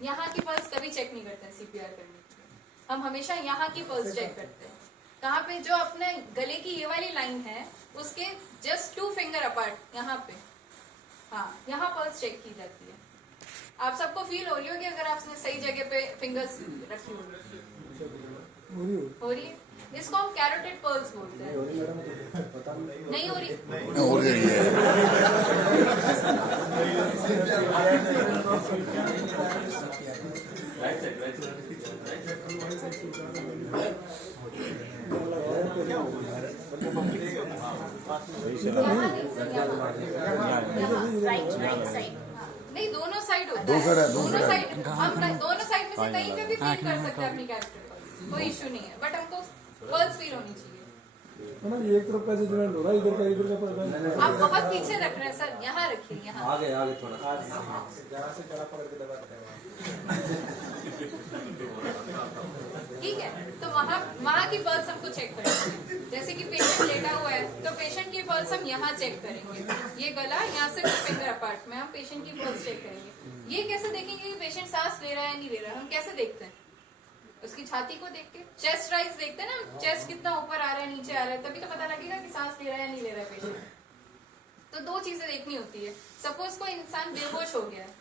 यहाँ की पल्स कभी चेक नहीं करते हैं सीपीआर करने के लिए, हम हमेशा यहाँ की पल्स चेक करते हैं। कहाँ पे? जो अपने गले की ये वाली लाइन है उसके जस्ट 2 फिंगर अपार्ट, यहाँ पे, हाँ यहाँ पल्स चेक की जाती है। आप सबको फील हो रही होगी अगर आपने सही जगह पे फिंगर्स रखी हो रही है। इसको हम कैरोटिड पल्स बोलते हैं। नहीं हो रही? हो रही है। नहीं, दोनों साइड होता है। दोनों साइड, हम दोनों साइड में से कहीं पे भी फील कर सकते हैं अपनी कैरोटिड पल्स, कोई इशू नहीं है, बट हमको पल्स फील होनी चाहिए। एक तरफ का जॉइंट हो रहा है, इधर का पड़ रहा है। आप बहुत पीछे रख रहे हैं सर, यहाँ रखिए, यहाँ आगे थोड़ा जरा से जरा पकड़ के दबाते हैं। ठीक है। तो वहाँ की पल्स हमको चेक करनी है। जैसे कि पेशेंट लेटा हुआ है तो पेशेंट की पल्स हम यहाँ चेक करेंगे, ये गला यहाँ से 2 फिंगर अपार्ट में हम पेशेंट की पल्स चेक करेंगे। ये कैसे देखेंगे कि पेशेंट सांस ले रहा है नहीं ले रहा है? हम कैसे देखते हैं? उसकी छाती को देख के, चेस्ट राइज देखते हैं ना, चेस्ट कितना ऊपर आ रहा है नीचे आ रहा है, तभी तो पता लगेगा कि सांस ले रहा है या नहीं ले रहा है पेशेंट। तो 2 चीजें देखनी होती है। सपोज कोई इंसान बेहोश हो गया है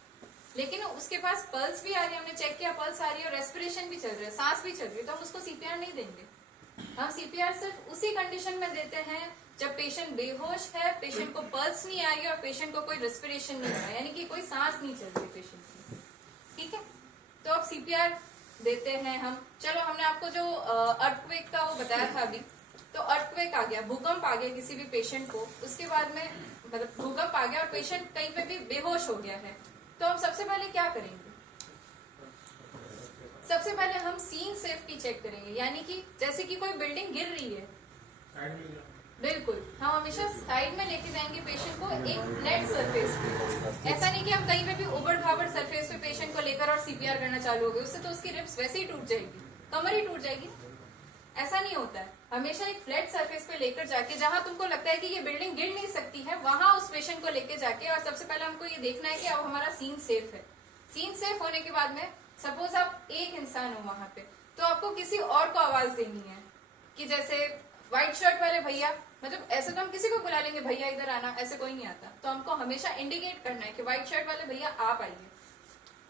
लेकिन उसके पास पल्स भी आ रही है, हमने चेक किया पल्स आ रही है और रेस्पिरेशन भी चल रहा है, सांस भी चल रही है, तो हम उसको सीपीआर नहीं देंगे। हम सीपीआर सिर्फ उसी कंडीशन में देते हैं जब पेशेंट बेहोश है, पेशेंट को पल्स नहीं आ रही है और पेशेंट को कोई रेस्पिरेशन नहीं हो रहा है, यानी कि कोई सांस नहीं चल रही पेशेंट की। ठीक है, तो अब सीपीआर देते हैं हम। चलो, हमने आपको जो अर्थक्वेक का वो बताया था अभी, तो अर्थक्वेक आ गया, भूकंप आ गया किसी भी पेशेंट को, उसके बाद में मतलब भूकंप आ गया और पेशेंट कहीं पे भी बेहोश हो गया है, तो हम सबसे पहले क्या करेंगे? सबसे पहले हम सीन सेफ्टी चेक करेंगे, यानी कि जैसे कि कोई बिल्डिंग गिर रही है, बिल्कुल हम हमेशा साइड में लेके जाएंगे पेशेंट को, एक फ्लैट सरफेस पे। ऐसा नहीं कि हम कहीं पे भी उबड़ खाबड़ सरफेस पे पेशेंट को लेकर और सीपीआर करना चालू हो गए, उससे तो उसकी रिब्स वैसे ही टूट जाएगी, कमर ही टूट जाएगी। ऐसा नहीं होता है, हमेशा एक फ्लैट सरफेस पे लेकर जाके, जहां तुमको लगता है कि ये बिल्डिंग गिर नहीं सकती है, वहां उस पेशेंट को लेके जाके, और सबसे पहले हमको ये देखना है कि अब हमारा सीन सेफ है। सीन सेफ होने के बाद में सपोज आप एक इंसान हो वहां पे, तो आपको किसी और को आवाज देनी है कि जैसे व्हाइट शर्ट वाले भैया, मतलब ऐसे तो हम किसी को बुला लेंगे भैया इधर आना, ऐसे कोई नहीं आता, तो हमको हमेशा इंडिकेट करना है कि व्हाइट शर्ट वाले भैया आप आइए,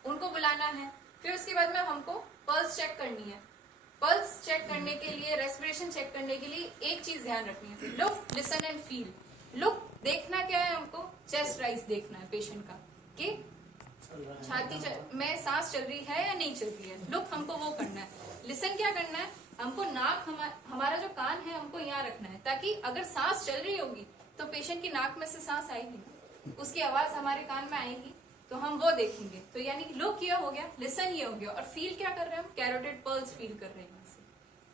उनको बुलाना है। फिर उसके बाद में हमको पल्स चेक करनी है। पल्स चेक करने के लिए, रेस्पिरेशन चेक करने के लिए एक चीज ध्यान रखनी है, look, listen and feel. Look देखना क्या है हमको? चेस्ट राइज देखना है पेशेंट का कि छाती में सांस चल रही है या नहीं चल रही है, लुक हमको वो करना है। लिसन क्या करना है? हमको नाक, हमारा जो कान है हमको यहाँ रखना है, ताकि अगर सांस चल रही होगी तो पेशेंट की नाक में से सांस आएगी, उसकी आवाज हमारे कान में आएगी, तो हम वो देखेंगे। तो यानी कि लुक ये हो गया, लिसन ये हो गया, और फील क्या कर रहे हैं हम? कैरोटिड पल्स फील कर रहे हैं यहाँ से।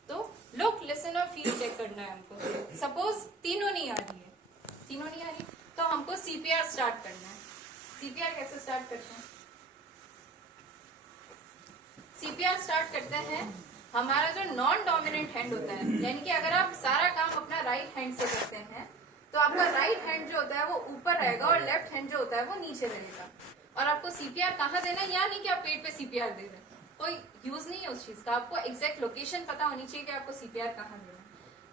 तो लुक, लिसन और फील चेक करना है हमको। सपोज तीनों नहीं आ रही है, तो हमको सीपीआर स्टार्ट करना है। सीपीआर कैसे स्टार्ट करते हैं? सीपीआर स्टार्ट करते हैं, हमारा जो नॉन डोमिनेंट हैंड होता है, यानी कि अगर आप सारा काम अपना राइट हैंड से करते हैं तो आपका राइट हैंड जो होता है वो ऊपर रहेगा और लेफ्ट हैंड जो होता है वो नीचे रहेगा। और आपको सीपीआर कहाँ देना है, या नहीं कि आप पेट पे सीपीआर दे रहे हैं, कोई यूज नहीं है उस चीज का, आपको एग्जैक्ट लोकेशन पता होनी चाहिए कि आपको सीपीआर कहाँ देना है।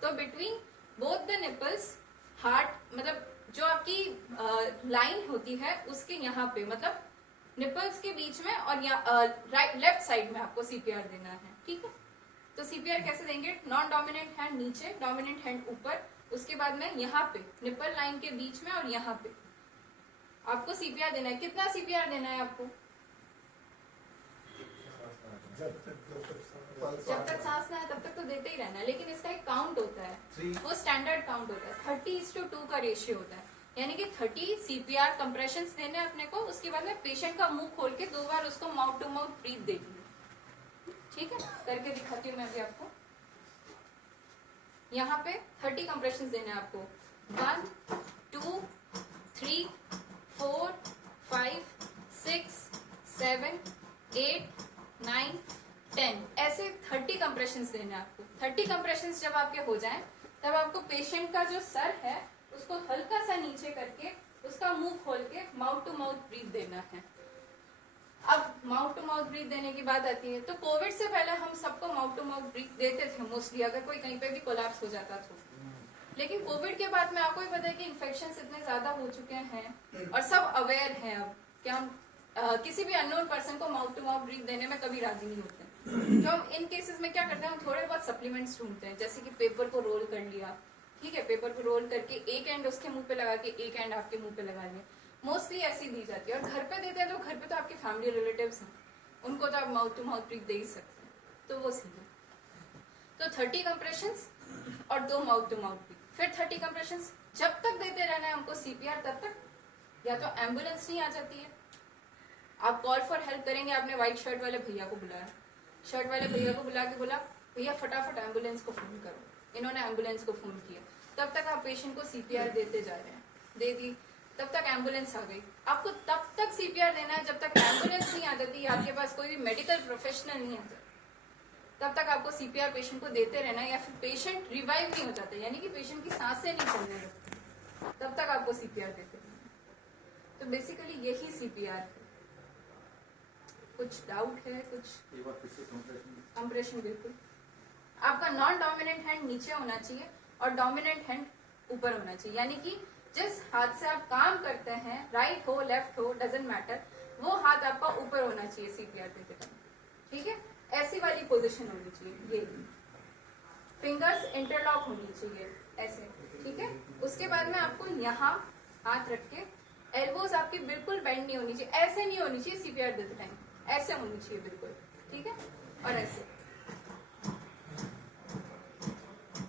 तो between both the nipples, heart, मतलब जो आपकी लाइन होती है उसके यहाँ पे, मतलब निपल्स के बीच में, और राइट लेफ्ट साइड में आपको सीपीआर देना है। ठीक है, तो सीपीआर कैसे देंगे? नॉन डोमिनेंट हैंड नीचे, डोमिनेंट हैंड ऊपर, उसके बाद में यहाँ पे निपल लाइन के बीच में और यहाँ पे आपको सीपीआर देना है। कितना सीपीआर देना है आपको? जब तक सांस ना आए तब तक तो देते ही रहना है, लेकिन इसका एक काउंट होता है, वो स्टैंडर्ड काउंट होता है, 30:2 का रेशियो होता है, यानी कि 30 सीपीआर कंप्रेशन देने अपने को। उसके बाद में पेशेंट का मुंह खोल के 2 बार उसको माउथ टू माउथ ब्रीथ देनी है। ठीक है, करके दिखाती हूँ मैं अभी आपको। यहाँ पे 30 कंप्रेशन देने हैं आपको। 1 2 3 4 5 6 7 8 9 10, ऐसे 30 कंप्रेशन देने हैं आपको। 30 कंप्रेशन जब आपके हो जाएं तब आपको पेशेंट का जो सर है उसको हल्का सा नीचे करके उसका मुंह खोल के माउथ टू माउथ ब्रीथ देना है। अब माउथ टू माउथ ब्रीथ देने की बात आती है, तो कोविड से पहले हम सबको माउथ टू माउथ ब्रीथ देते थे मोस्टली, अगर कोई कहीं पे भी कोलैप्स हो जाता तो। लेकिन कोविड के बाद में आपको भी पता है कि इन्फेक्शन इतने ज्यादा हो चुके हैं और सब अवेयर हैं अब कि हम किसी भी अननोन पर्सन को माउथ टू माउथ ब्रीथ देने में कभी राजी नहीं होते। तो हम इन केसेस में क्या करते हैं, हम थोड़े बहुत सप्लीमेंट्स ढूंढते हैं, जैसे कि पेपर को रोल कर लिया, ठीक है, पेपर को रोल करके एक एंड उसके मुंह पे लगा के एक एंड आपके मुंह पे लगा लिया, मोस्टली ऐसी दी जाती है। और घर पे देते हैं तो घर पे तो आपके फैमिली रिलेटिव्स हैं, उनको तो आप माउथ टू माउथ ब्रीथ दे ही सकते हैं, तो वो सही है। तो 30 कंप्रेशंस और 2 माउथ टू माउथ ब्रीथ, फिर 30 कंप्रेशंस जब तक देते रहना है हमको सीपीआर, तब तक या तो एम्बुलेंस नहीं आ जाती है, आप कॉल फॉर हेल्प करेंगे, आपने व्हाइट शर्ट वाले भैया को बुलाया, शर्ट वाले भैया को बुला के बोला भैया फटाफट एम्बुलेंस को फोन करो, इन्होंने एम्बुलेंस को फोन किया, तब तक आप पेशेंट को सीपीआर देते जा रहे हैं, दे दी, तब तक एम्बुलेंस आ गई, आपको तब तक सीपीआर देना है जब तक एम्बुलेंस नहीं आ जाती, आपके पास कोई भी मेडिकल प्रोफेशनल नहीं आता, तब तक आपको सीपीआर पेशेंट को देते रहना है, या फिर पेशेंट रिवाइव नहीं हो जाते, यानी कि पेशेंट की सांसें नहीं चलने लगती, तब तक आपको सीपीआर देते रहना है। तो बेसिकली यही सीपीआर है। कुछ डाउट है? कुछ कंप्रेशन बिल्कुल आपका नॉन डोमिनेंट हैंड नीचे होना चाहिए और डोमिनेंट हैंड ऊपर होना चाहिए, यानी कि जिस हाथ से आप काम करते हैं, राइट हो लेफ्ट हो डजेंट मैटर, वो हाथ आपका ऊपर होना चाहिए सीपीआर देते टाइम, ठीक है, ऐसी वाली पोजीशन होनी चाहिए, ये फिंगर्स इंटरलॉक होनी चाहिए ऐसे, ठीक है। उसके बाद में आपको यहाँ हाथ रख के, एल्बोज आपकी बिल्कुल बेंड नहीं होनी चाहिए, ऐसे नहीं होनी चाहिए सीपीआर देते टाइम, ऐसे होनी चाहिए बिल्कुल, ठीक है, और ऐसे